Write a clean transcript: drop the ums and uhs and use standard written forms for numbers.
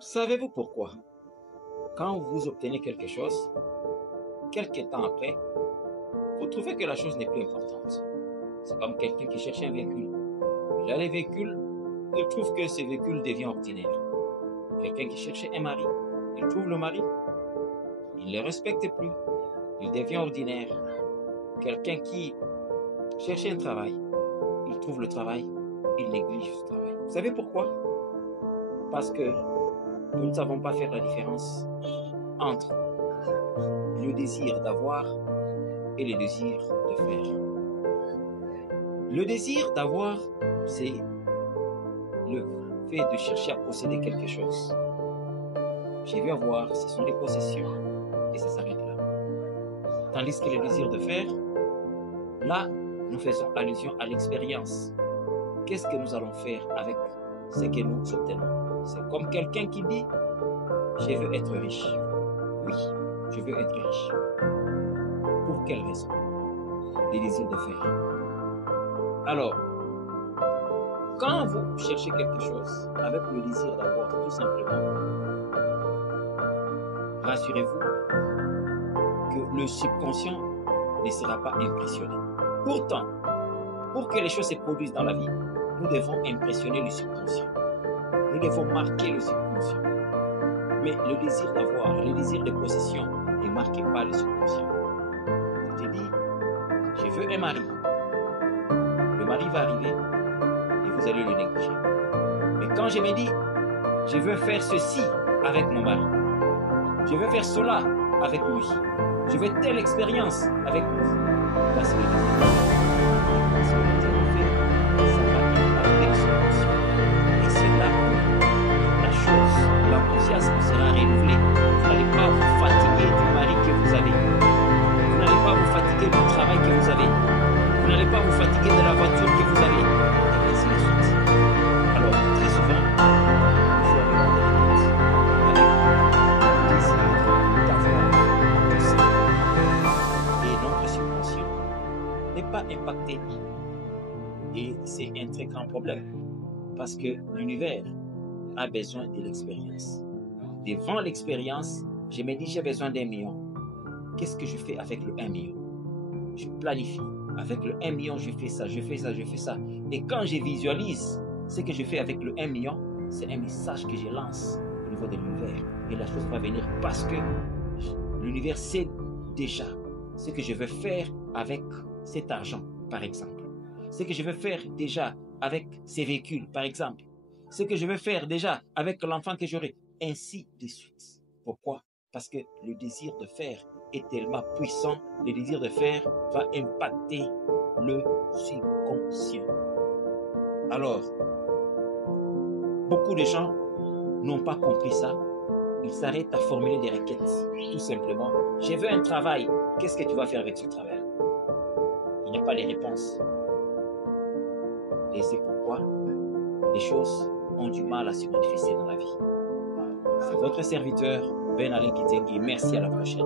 Savez-vous pourquoi? Quand vous obtenez quelque chose, quelques temps après, vous trouvez que la chose n'est plus importante. C'est comme quelqu'un qui cherche un véhicule. Il a les véhicules, il trouve que ce véhicule devient ordinaire. Quelqu'un qui cherchait un mari, il trouve le mari, il ne le respecte plus, il devient ordinaire. Quelqu'un qui cherchait un travail, il trouve le travail, il néglige ce travail. Vous savez pourquoi? Parce que nous ne savons pas faire la différence entre le désir d'avoir et le désir de faire. Le désir d'avoir, c'est le fait de chercher à posséder quelque chose. Je veux avoir, ce sont les possessions, et ça s'arrête là. Tandis que le désir de faire, là, nous faisons allusion à l'expérience. Qu'est-ce que nous allons faire avec ce que nous obtenons? C'est comme quelqu'un qui dit, je veux être riche. Oui, je veux être riche. Pour quelle raison? Le désir de faire. Alors, quand vous cherchez quelque chose avec le désir d'avoir, tout simplement, rassurez-vous que le subconscient ne sera pas impressionné. Pourtant, pour que les choses se produisent dans la vie, nous devons impressionner le subconscient. Nous devons marquer le subconscient. Mais le désir d'avoir, le désir de possession ne marque pas le subconscient. Je te dis, je veux un mari. Le mari va arriver et vous allez le négliger. Mais quand je me dis, je veux faire ceci avec mon mari, je veux faire cela avec lui, je veux telle expérience avec lui, là c'est le désir. Parce que le désir de faire, ça va impacter le subconscient. Et c'est là où la chose, l'enthousiasme sera renouvelé. Vous n'allez pas vous fatiguer du mari que vous avez. Vous n'allez pas vous fatiguer du travail que vous avez. Vous n'allez pas vous fatiguer de la voiture que vous avez. Et ainsi de suite. Alors, très souvent, nous arrivons dans la tête avec le désir d'avoir tout ça. Et notre subconscient n'est pas impacté. Et c'est un très grand problème. Parce que l'univers a besoin de l'expérience. Devant l'expérience, je me dis j'ai besoin d'1 million. Qu'est-ce que je fais avec le 1 million? Je planifie. Avec le 1 million, je fais ça, je fais ça, je fais ça. Et quand je visualise ce que je fais avec le 1 million, c'est un message que je lance au niveau de l'univers. Et la chose va venir parce que l'univers sait déjà ce que je veux faire avec cet argent, par exemple. Ce que je veux faire déjà avec ces véhicules, par exemple. Ce que je veux faire déjà avec l'enfant que j'aurai, ainsi de suite. Pourquoi? Parce que le désir de faire est tellement puissant, le désir de faire va impacter le subconscient. Alors, beaucoup de gens n'ont pas compris ça. Ils s'arrêtent à formuler des requêtes. Tout simplement, je veux un travail. Qu'est-ce que tu vas faire avec ce travail? Il n'y a pas les réponses. Et c'est pourquoi les choses ont du mal à se manifester dans la vie. C'est votre serviteur, Ben Alain Kitengui. Merci, à la prochaine.